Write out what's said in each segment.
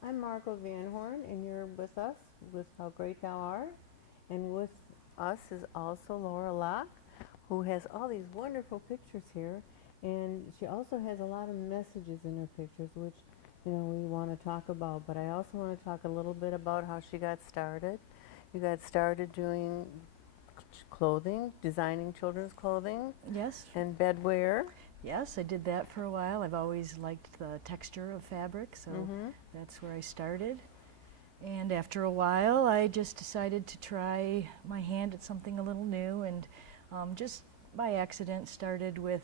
Well, I'm Margot Van Horn, and you're with us with How Great Thou Art. And with us is also Laura Locke, who has all these wonderful pictures here. And she also has a lot of messages in her pictures, which, we want to talk about. But I also want to talk a little bit about how she got started. You got started doing clothing, designing children's clothing. Yes. And bedwear. Yes, I did that for a while. I've always liked the texture of fabric, so that's where I started. And after a while, I just decided to try my hand at something a little new, and just by accident started with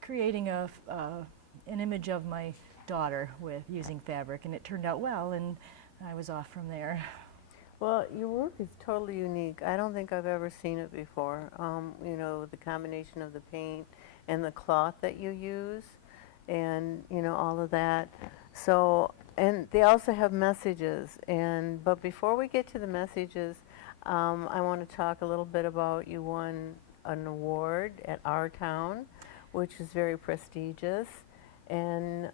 creating an image of my daughter with using fabric, and it turned out well, and I was off from there. Well, your work is totally unique. I don't think I've ever seen it before. The combination of the paint and the cloth that you use, and all of that. So, and they also have messages. But before we get to the messages, I want to talk a little bit about you won an award at our town, which is very prestigious. And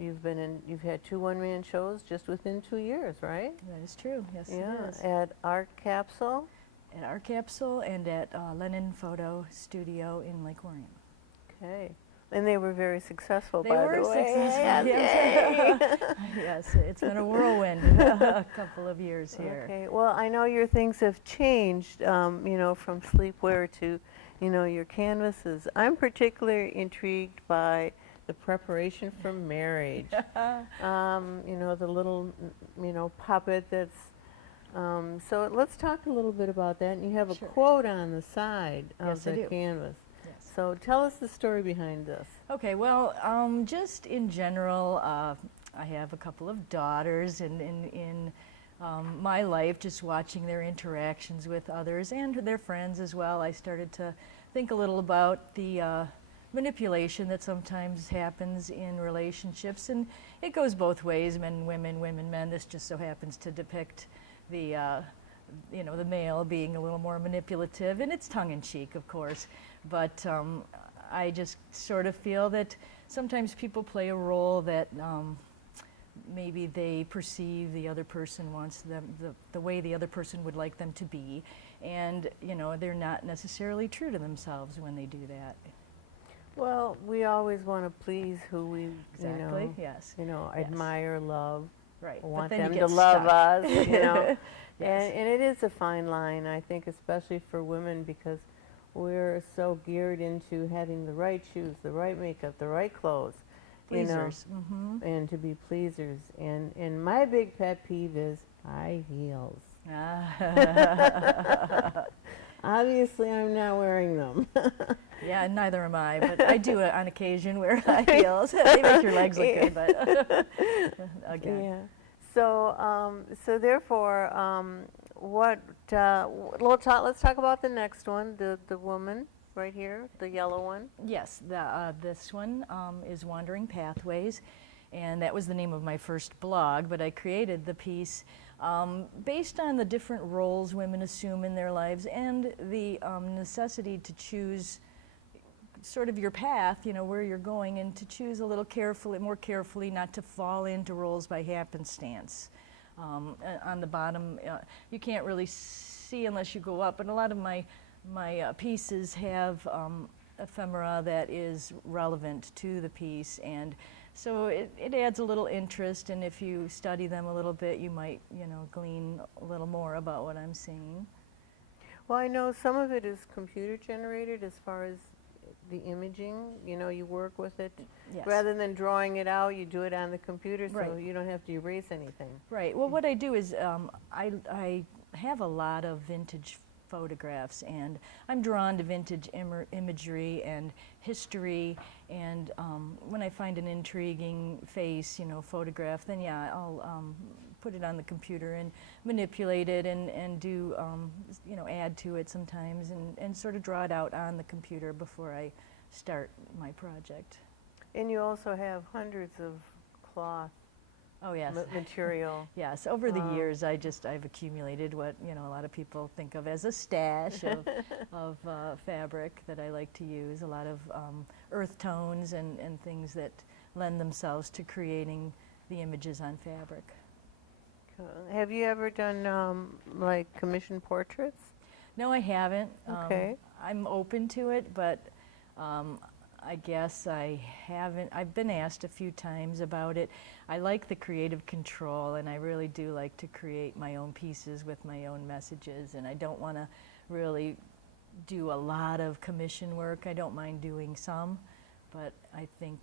you've had 2 one-man shows just within 2 years, right? That is true. Yes, yeah, it is. At Art Capsule. At Art Capsule and at Lennon Photo Studio in Lake Orion. Okay. And they were very successful, by the way. They were successful, yes. Yes, it's been a whirlwind a couple of years here. Okay. Well, I know your things have changed, from sleepwear to, your canvases. I'm particularly intrigued by the preparation for marriage. The little, puppet that's, so let's talk a little bit about that. And you have a quote on the side of the canvas. Yes. So tell us the story behind this. Okay, well, just in general, I have a couple of daughters, and in my life, just watching their interactions with others and their friends as well, I started to think a little about the manipulation that sometimes happens in relationships, and it goes both ways, men, women, women, men. This just so happens to depict the the male being a little more manipulative, and it's tongue-in-cheek, of course, but I just sort of feel that sometimes people play a role that maybe they perceive the other person wants them, the way the other person would like them to be, and they're not necessarily true to themselves when they do that. Well, we always want to please who we yes. admire, love. Right. Want them to love us, Yes. And it is a fine line, I think, especially for women, because we're so geared into having the right shoes, the right makeup, the right clothes. Pleasers. And to be pleasers. And my big pet peeve is high heels. Obviously, I'm not wearing them. Yeah, neither am I, but I do on occasion wear high heels. They make your legs look good, but again. Yeah. So therefore, let's talk about the next one, the woman right here, the yellow one. Yes, this one is Wandering Pathways, and that was the name of my first blog, but I created the piece based on the different roles women assume in their lives and the necessity to choose sort of your path, where you're going, and to choose a little more carefully, not to fall into roles by happenstance. On the bottom, you can't really see unless you go up, and a lot of my pieces have ephemera that is relevant to the piece, and so it adds a little interest, and if you study them a little bit, you might, glean a little more about what I'm seeing. Well, I know some of it is computer generated as far as the imaging, you work with it. Yes. Rather than drawing it out, you do it on the computer, so right. you don't have to erase anything. Right. Well, what I do is I have a lot of vintage photographs, and I'm drawn to vintage imagery and history, and when I find an intriguing face, photograph, then yeah, I'll put it on the computer and manipulate it and do, add to it sometimes, and sort of draw it out on the computer before I start my project. And you also have hundreds of cloth Oh, yes. Material. Yes, over the years I've accumulated what a lot of people think of as a stash of fabric that I like to use, a lot of earth tones and things that lend themselves to creating the images on fabric. Have you ever done like commission portraits? No, I haven't. Okay. I'm open to it, but um, I guess I haven't. I've been asked a few times about it. I like the creative control, and I really do like to create my own pieces with my own messages, and I don't want to really do a lot of commission work. I don't mind doing some, but I think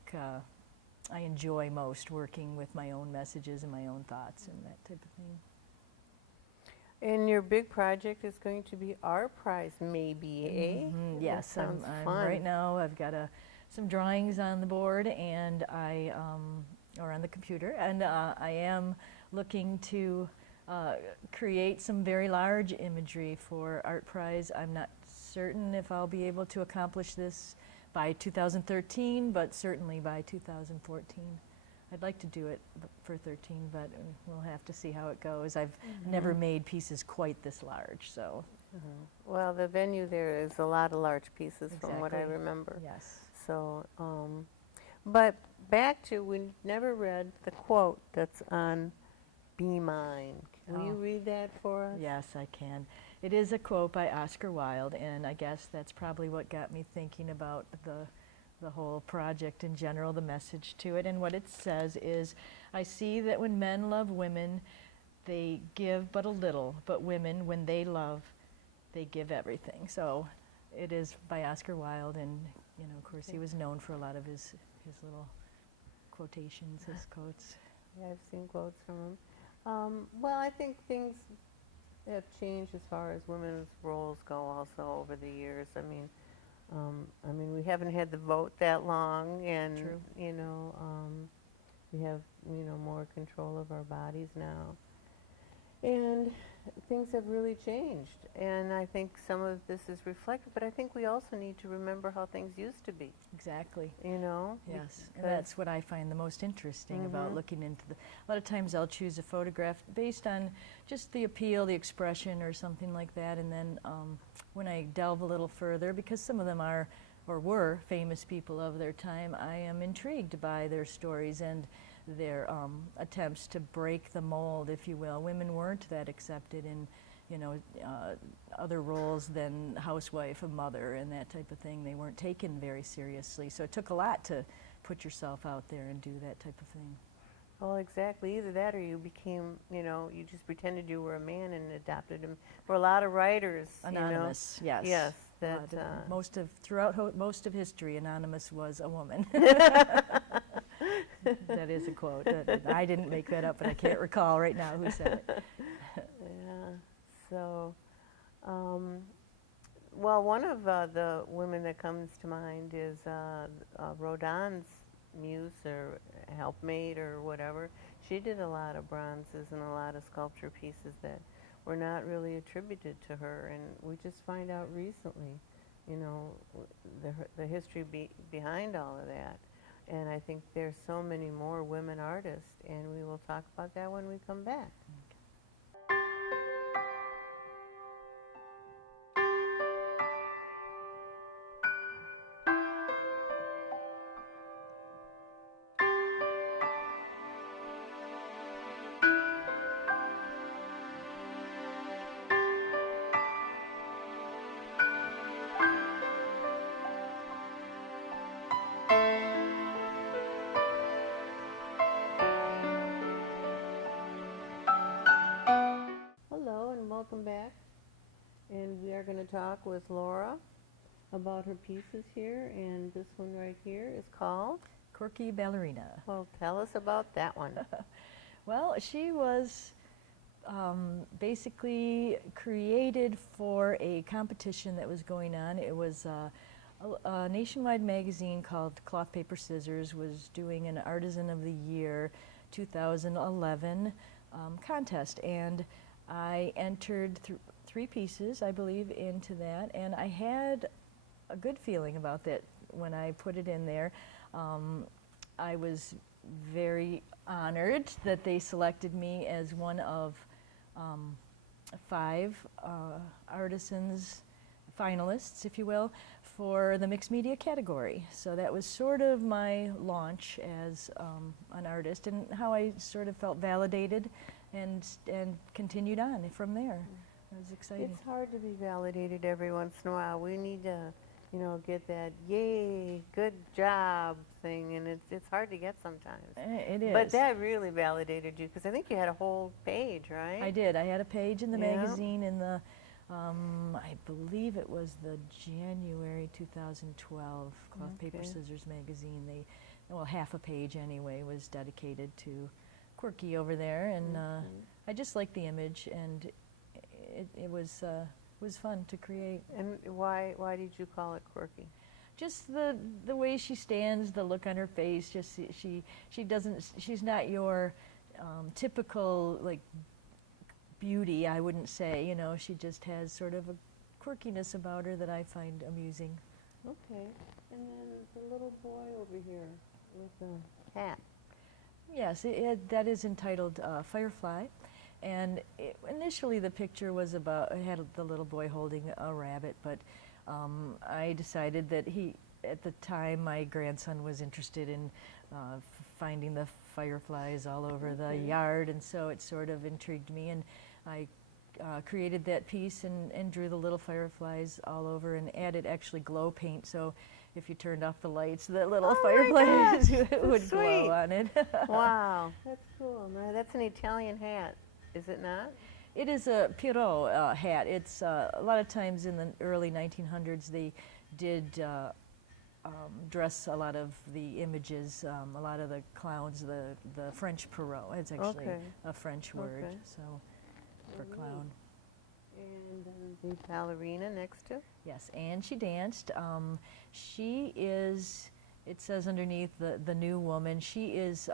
I enjoy most working with my own messages and my own thoughts and that type of thing. And your big project is going to be our prize, maybe, eh? Mhm, That yes, sounds I'm fun. right now. I've got some drawings on the board and or on the computer, and I am looking to create some very large imagery for Art Prize. I'm not certain if I'll be able to accomplish this by 2013, but certainly by 2014. I'd like to do it for 13, but we'll have to see how it goes. I've never made pieces quite this large, so. Well, the venue there is a lot of large pieces from what I Exactly. remember. Yes. So, but back to, we never read the quote that's on Be Mine. Will you Oh. read that for us? Yes, I can. It is a quote by Oscar Wilde, and I guess that's probably what got me thinking about the whole project in general, the message to it. And what it says is, I see that when men love women, they give but a little, but women, when they love, they give everything. So it is by Oscar Wilde, and of course, he was known for a lot of his little quotations, his quotes. Yeah, I've seen quotes from him. Well, I think things have changed as far as women's roles go also over the years. I mean, we haven't had the vote that long, and True. we have more control of our bodies now, and things have really changed. And I think some of this is reflected, but I think we also need to remember how things used to be. Exactly. Yes, and because- that's what I find the most interesting about looking into a lot of times I'll choose a photograph based on just the appeal, the expression, or something like that, and then when I delve a little further, because some of them are or were famous people of their time, I am intrigued by their stories and their attempts to break the mold, if you will. Women weren't that accepted in other roles than housewife, a mother, and that type of thing. They weren't taken very seriously. So it took a lot to put yourself out there and do that type of thing. Well, exactly. Either that or you became, you just pretended you were a man and adopted him. For a lot of writers, Anonymous, yes. Yes, That, that. throughout most of history, Anonymous was a woman. That is a quote. I didn't make that up, but I can't recall right now who said it. Yeah. So, well, one of the women that comes to mind is Rodin's muse or helpmate or whatever. She did a lot of bronzes and a lot of sculpture pieces that were not really attributed to her, and we just find out recently, the history behind all of that. And I think there's so many more women artists, and we will talk about that when we come back. Hello and welcome back. And we are going to talk with Laura about her pieces here, and this one right here is called? Quirky Ballerina. Well, tell us about that one. Well, she was basically created for a competition that was going on. It was a nationwide magazine called Cloth, Paper, Scissors was doing an Artisan of the Year 2011 contest, and I entered three pieces, I believe, into that, and I had a good feeling about that when I put it in there. I was very honored that they selected me as one of 5 artisans, finalists, if you will, for the mixed media category. So that was sort of my launch as an artist, and how I sort of felt validated and continued on from there. It was exciting. It's hard to be validated every once in a while. We need to, you know, get that "yay, good job" thing, and it's hard to get sometimes. It is. But that really validated you because I think you had a whole page, right? I did. I had a page in the Yeah. magazine in the, I believe it was the January 2012 Cloth Paper Okay. Scissors magazine. Well, half a page anyway was dedicated to Quirky over there, and I just liked the image, and it was fun to create. And why did you call it quirky? Just the way she stands, the look on her face. Just she doesn't. She's not your typical like beauty. I wouldn't say. You know, she just has sort of a quirkiness about her that I find amusing. Okay. And then the little boy over here with the hat. Yes, that is entitled Firefly, and initially the picture was about, it had the little boy holding a rabbit, but I decided that at the time my grandson was interested in finding the fireflies all over the yard, and so it sort of intrigued me, and I created that piece and drew the little fireflies all over and added actually glow paint, so if you turned off the lights, the little fireplace would glow on it. Wow, that's cool. Now, that's an Italian hat, is it not? It is a Pierrot hat. It's a lot of times in the early 1900s they did dress a lot of the images, a lot of the clowns, the French Pierrot. It's actually a French word, so for clown. And then the ballerina next to? Yes, and she danced. She is, it says underneath, the new woman. She is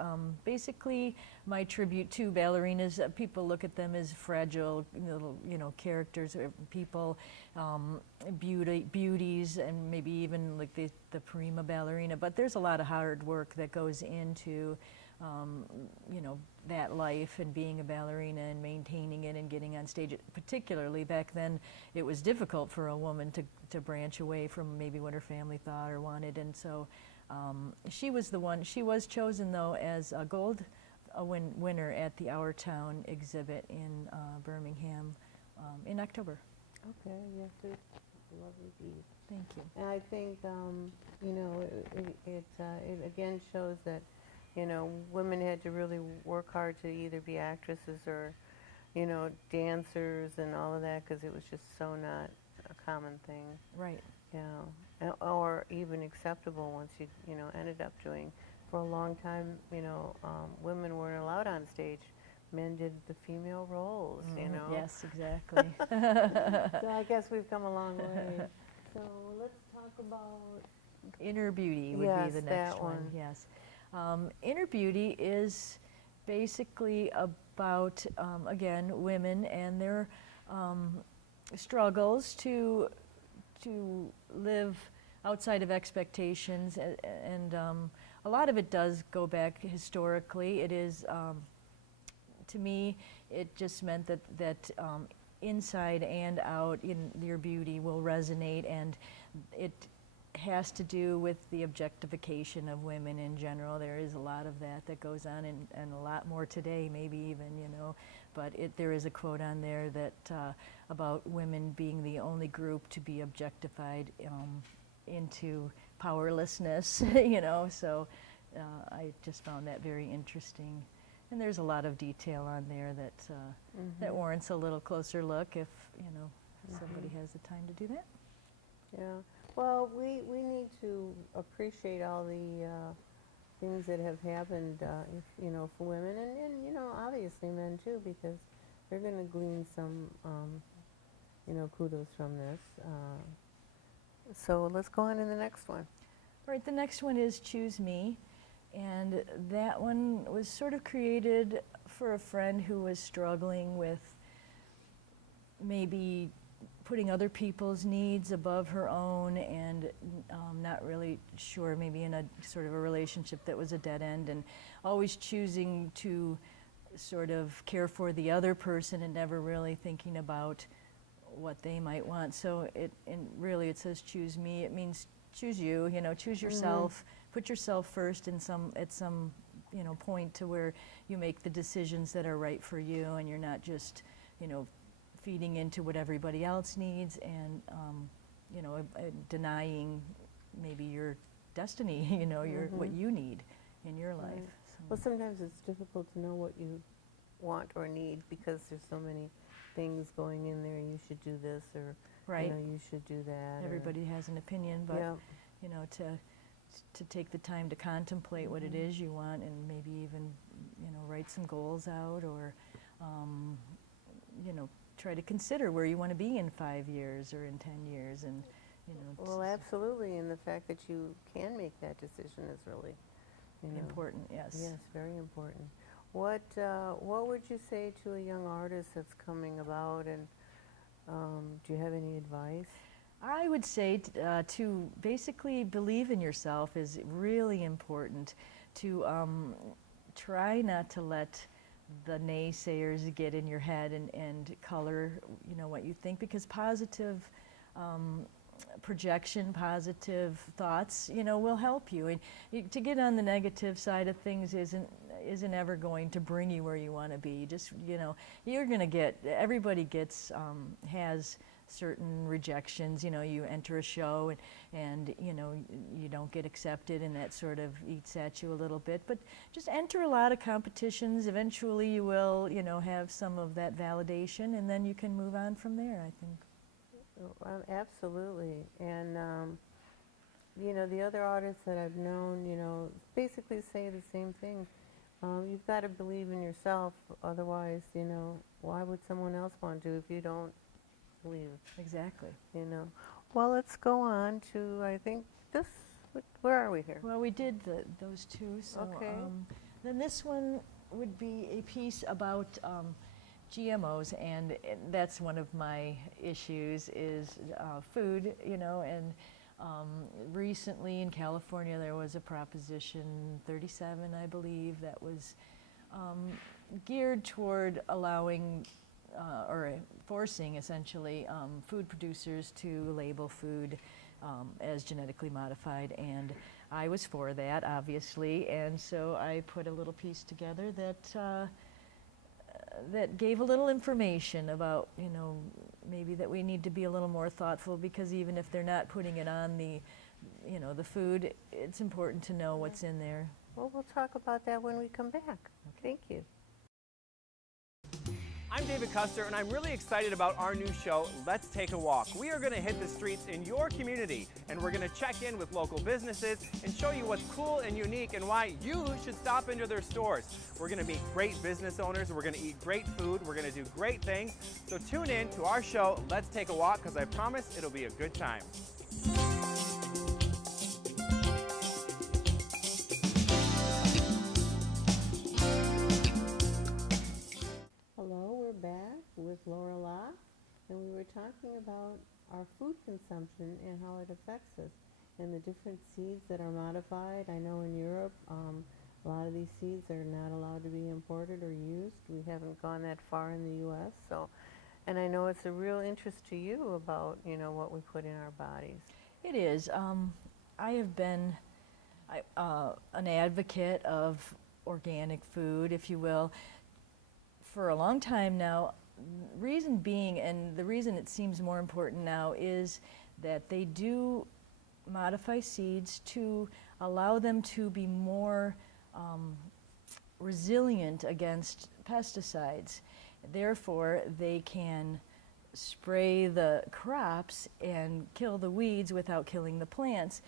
basically my tribute to ballerinas. People look at them as fragile little, characters or people, beauties, and maybe even like the prima ballerina. But there's a lot of hard work that goes into that life and being a ballerina and maintaining it and getting on stage. Particularly back then, it was difficult for a woman to branch away from maybe what her family thought or wanted, and so she was the one. She was chosen though as a gold winner at the Our Town exhibit in Birmingham in October. Okay, yes, it's a lovely piece. Thank you. And I think, it again shows that, women had to really work hard to either be actresses or, dancers and all of that, because it was just so not a common thing. Right. Or even acceptable once you, ended up doing. For a long time, women weren't allowed on stage. Men did the female roles, Yes, exactly. So I guess we've come a long way. So let's talk about Inner Beauty would be the next that one. Yes. Inner Beauty is basically about, again, women and their struggles to live outside of expectations, and a lot of it does go back historically. It is, to me, it just meant that inside and out in your beauty will resonate, and it has to do with the objectification of women in general. There is a lot of that goes on, and a lot more today, maybe even, but there is a quote on there that about women being the only group to be objectified into powerlessness, so I just found that very interesting. And there's a lot of detail on there that warrants a little closer look if, somebody has the time to do that. Yeah. Well, we need to appreciate all the things that have happened, for women, and obviously men too, because they're going to glean some, kudos from this. So let's go on to the next one. All right, the next one is Choose Me, and that one was sort of created for a friend who was struggling with maybe putting other people's needs above her own, and not really sure, maybe in a sort of a relationship that was a dead end, and always choosing to sort of care for the other person and never really thinking about what they might want. So it says choose me. It means choose you, choose yourself, put yourself first at some point to where you make the decisions that are right for you, and you're not just, feeding into what everybody else needs, and denying maybe your destiny, your what you need in your life. Right. So. Well, sometimes it's difficult to know what you want or need because there's so many things going in there. You should do this, or Right. you should do that. Everybody has an opinion, but Yeah. To take the time to contemplate what it is you want, and maybe even write some goals out, or try to consider where you want to be in 5 years or in 10 years, and Well, absolutely, and the fact that you can make that decision is really important. Yes. Yes, very important. What would you say to a young artist that's coming about, and do you have any advice? I would say to basically believe in yourself is really important. To try not to let the naysayers get in your head and color, what you think, because positive projection, positive thoughts, will help you. And to get on the negative side of things isn't ever going to bring you where you want to be. Just, you're going to get, everybody has certain rejections. You enter a show and you don't get accepted, and that sort of eats at you a little bit. But just enter a lot of competitions. Eventually you will, have some of that validation, and then you can move on from there, I think. Absolutely, and the other artists that I've known, basically say the same thing. You've got to believe in yourself, otherwise, why would someone else want to if you don't believe? Exactly. Well, let's go on to, I think, this. Where are we here? Well, we did those two, so Okay. then this one would be a piece about GMOs, and that's one of my issues is food, and recently in California there was a Proposition 37, I believe, that was geared toward allowing or forcing essentially food producers to label food as genetically modified, and I was for that, obviously, and so I put a little piece together that gave a little information about, maybe that we need to be a little more thoughtful, because even if they're not putting it on the food, it's important to know what's in there. Well, we'll talk about that when we come back. Okay. Thank you. I'm David Custer, and I'm really excited about our new show, Let's Take a Walk. We are going to hit the streets in your community, and we're going to check in with local businesses and show you what's cool and unique and why you should stop into their stores. We're going to meet great business owners, we're going to eat great food, we're going to do great things. So tune in to our show, Let's Take a Walk, because I promise it'll be a good time. Hello, we're back with Laura Locke, and we were talking about our food consumption and how it affects us, and the different seeds that are modified. I know in Europe, a lot of these seeds are not allowed to be imported or used. We haven't gone that far in the U.S., and I know it's a real interest to you about, what we put in our bodies. It is. I have been an advocate of organic food, if you will, for a long time now. Reason being, and the reason it seems more important now, is that they do modify seeds to allow them to be more resilient against pesticides. Therefore, they can spray the crops and kill the weeds without killing the plants.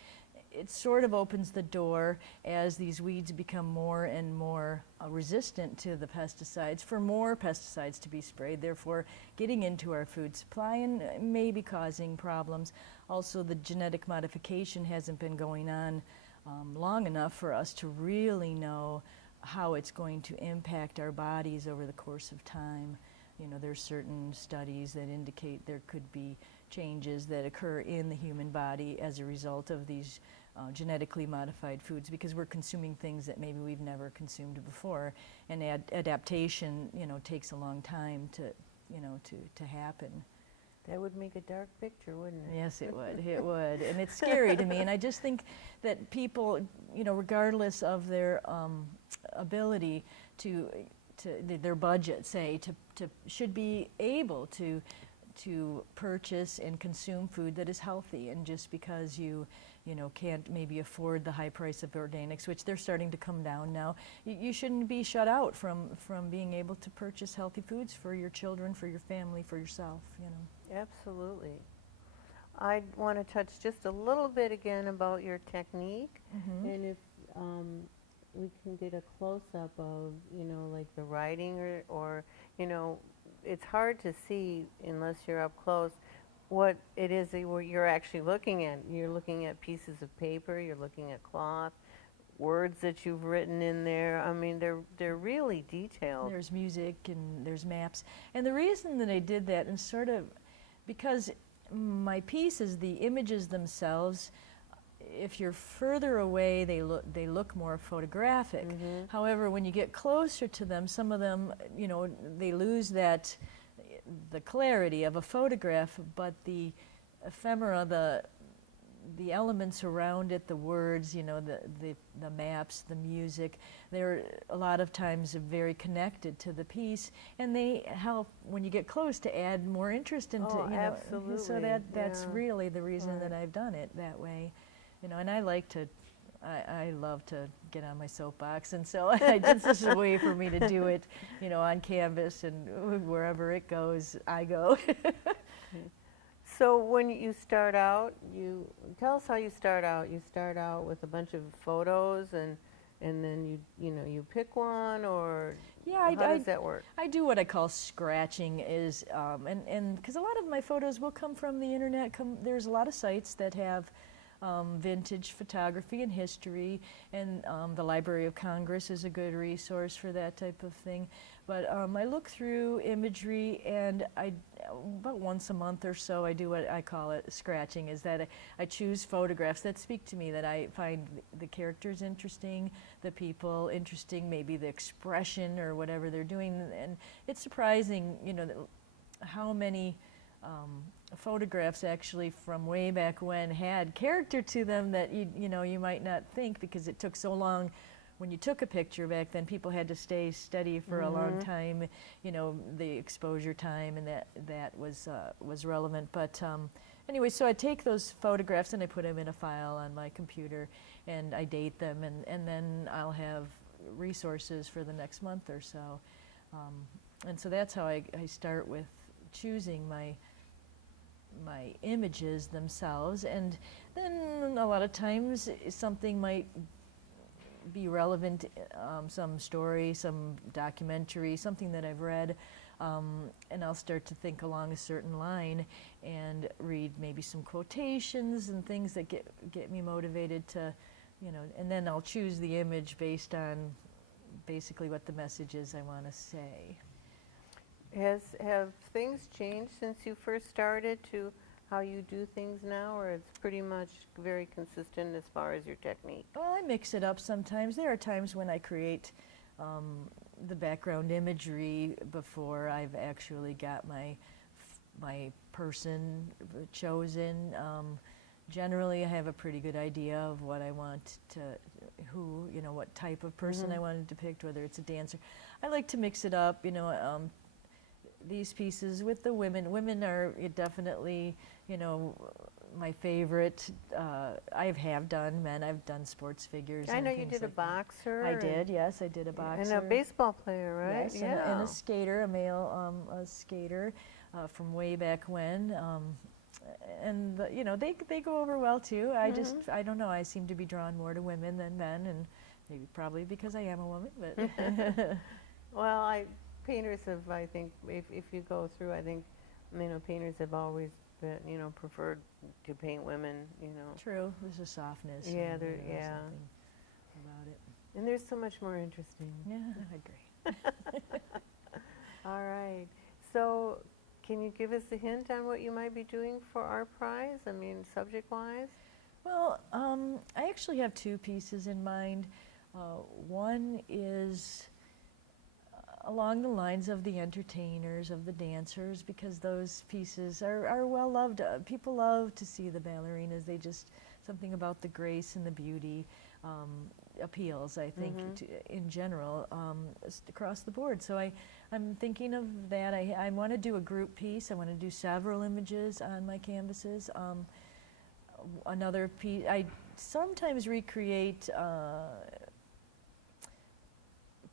It sort of opens the door, as these weeds become more and more resistant to the pesticides, for more pesticides to be sprayed, therefore getting into our food supply and maybe causing problems. Also, the genetic modification hasn't been going on long enough for us to really know how it's going to impact our bodies over the course of time. There's certain studies that indicate there could be changes that occur in the human body as a result of these genetically modified foods, because we're consuming things that maybe we've never consumed before, and adaptation, takes a long time to happen. That would make a dark picture, wouldn't it? Yes, it would. It would, and it's scary to me. And I just think that people, regardless of their ability to their budget, say, should be able to purchase and consume food that is healthy. And just because you can't maybe afford the high price of organics, which they're starting to come down now, you shouldn't be shut out from being able to purchase healthy foods for your children, for your family, for yourself. Absolutely. I want to touch just a little bit again about your technique, and if we can get a close-up of, like the writing or it's hard to see unless you're up close what it is that you're actually looking at. You're looking at pieces of paper, you're looking at cloth, words that you've written in there. I mean, they're really detailed. There's music and there's maps. And the reason that I did that, and sort of because my pieces, the images themselves, if you're further away, they look more photographic. However, when you get closer to them, some of them, they lose the clarity of a photograph, but the ephemera, the elements around it, the words, the maps, the music, they're a lot of times very connected to the piece, and they help when you get close to add more interest into. Absolutely. So that's really the reason that I've done it that way. And I love to get on my soapbox, and so this is a way for me to do it, on canvas, and wherever it goes, I go. So when you start out, tell us how you start out. You start out with a bunch of photos, and then you pick one, or how does that work? I do what I call scratching, and because a lot of my photos will come from the internet. There's a lot of sites that have vintage photography and history, and the Library of Congress is a good resource for that type of thing. But I look through imagery, and about once a month or so, I do what I call it scratching, is that I choose photographs that speak to me, that I find the characters interesting, the people interesting, maybe the expression or whatever they're doing. And it's surprising, how many photographs actually from way back when had character to them that you might not think, because it took so long. When you took a picture back then, people had to stay steady for a long time, the exposure time, and that was relevant. But anyway, so I take those photographs and I put them in a file on my computer, and I date them, and then I'll have resources for the next month or so. And so that's how I start with choosing my images themselves, and then a lot of times something might be relevant, some story, some documentary, something that I've read, and I'll start to think along a certain line and read maybe some quotations and things that get me motivated to, and then I'll choose the image based on basically what the message is I want to say. Have things changed since you first started to how you do things now, or it's pretty much very consistent as far as your technique? Well, I mix it up sometimes. There are times when I create the background imagery before I've actually got my person chosen. Generally, I have a pretty good idea of what I want what type of person I want to depict, whether it's a dancer. I like to mix it up, these pieces with the women. Women are definitely, my favorite. I have done men. I've done sports figures. I and know you things did a like that. boxer. I did, yes, I did a boxer. And a baseball player, right? Yes, and a skater, a male a skater from way back when. And they go over well too. I don't know. I seem to be drawn more to women than men, and maybe probably because I am a woman. But well, painters have, I think, if you go through, I think, painters have always been, preferred to paint women, True. There's a softness. Yeah, and, something about it. And there's so much more interesting. Yeah, I agree. All right. So, can you give us a hint on what you might be doing for our prize? Subject-wise? Well, I actually have two pieces in mind. One is along the lines of the entertainers, of the dancers, because those pieces are well loved. People love to see the ballerinas. Something about the grace and the beauty. appeals, I think, in general, across the board. So I'm thinking of that. I want to do a group piece. I want to do several images on my canvases. Another piece, I sometimes recreate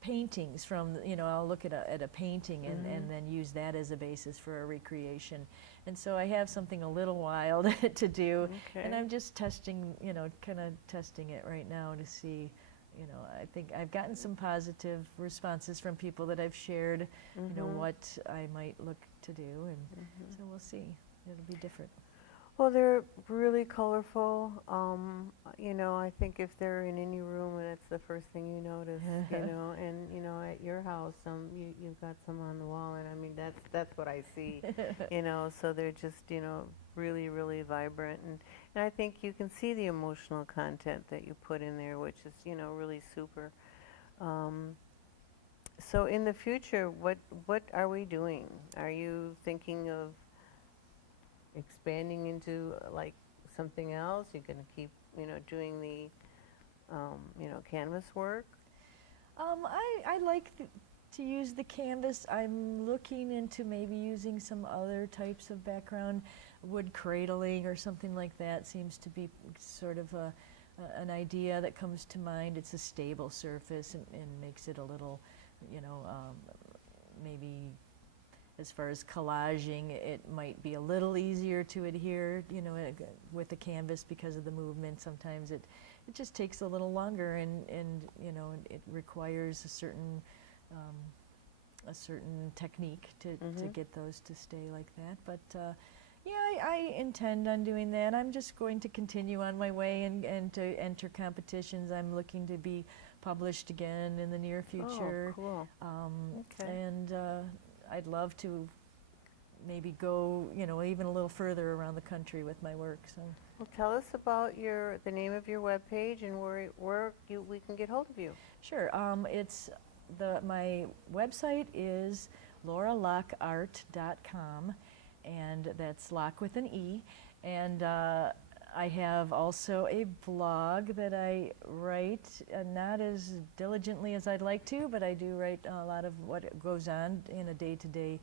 paintings from, I'll look at a painting and then use that as a basis for a recreation. And so I have something a little wild to do, and I'm just testing, kind of testing it right now to see, I think I've gotten some positive responses from people that I've shared, what I might look to do, and so we'll see. It'll be different. Well, they're really colorful. I think if they're in any room and it's the first thing you notice, and at your house, you've got some on the wall, and I mean that's what I see, So they're just really, really vibrant, and I think you can see the emotional content that you put in there, which is really super. So in the future, what are we doing? Are you thinking of expanding into like something else? You're going to keep doing the canvas work? I like to use the canvas. I'm looking into maybe using some other types of background. Wood cradling or something like that seems to be sort of an idea that comes to mind. It's a stable surface and makes it a little, maybe as far as collaging, it might be a little easier to adhere, with the canvas because of the movement. Sometimes it just takes a little longer, and it requires a certain technique to get those to stay like that. But yeah, I intend on doing that. I'm just going to continue on my way and to enter competitions. I'm looking to be published again in the near future. Oh, cool. And I'd love to maybe go, even a little further around the country with my work. So, well, tell us about the name of your webpage and where we can get hold of you. Sure. My website is lauralockeart.com, and that's Locke with an E. And I have also a blog that I write, not as diligently as I'd like to, but I do write a lot of what goes on in a day-to-day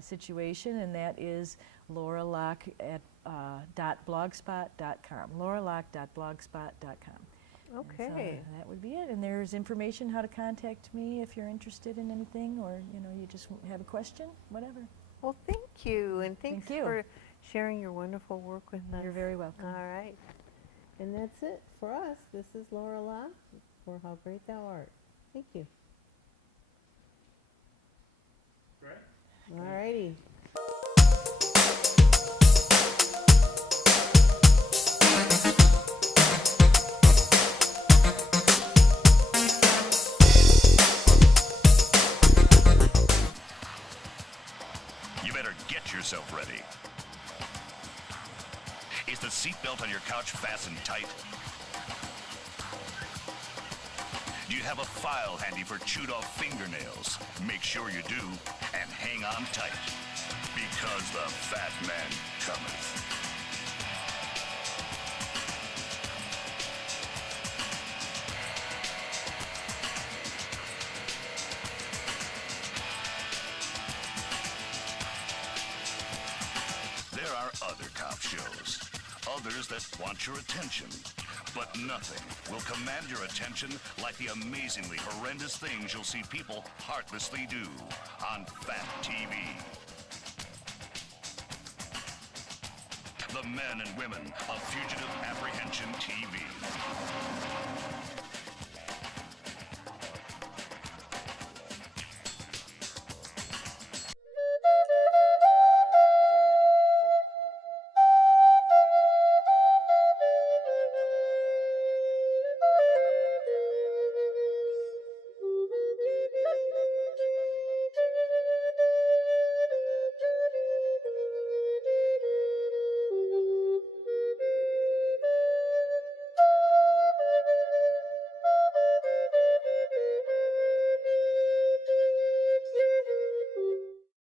situation, and that is lauralocke.blogspot.com, lauralocke.blogspot.com. Okay. And so that would be it. And there's information how to contact me if you're interested in anything, or you just have a question, whatever. Well, thank you, and thanks Thank you. for sharing your wonderful work with us. You're very welcome. All right. And that's it for us. This is Laura Locke for How Great Thou Art. Thank you. Great. All righty. You better get yourself ready. Is the seatbelt on your couch fastened tight? Do you have a file handy for chewed off fingernails? Make sure you do, and hang on tight, because the fat man cometh. There are other cop shows, others that want your attention, but nothing will command your attention like the amazingly horrendous things you'll see people heartlessly do on Fat TV. The men and women of Fugitive Apprehension TV.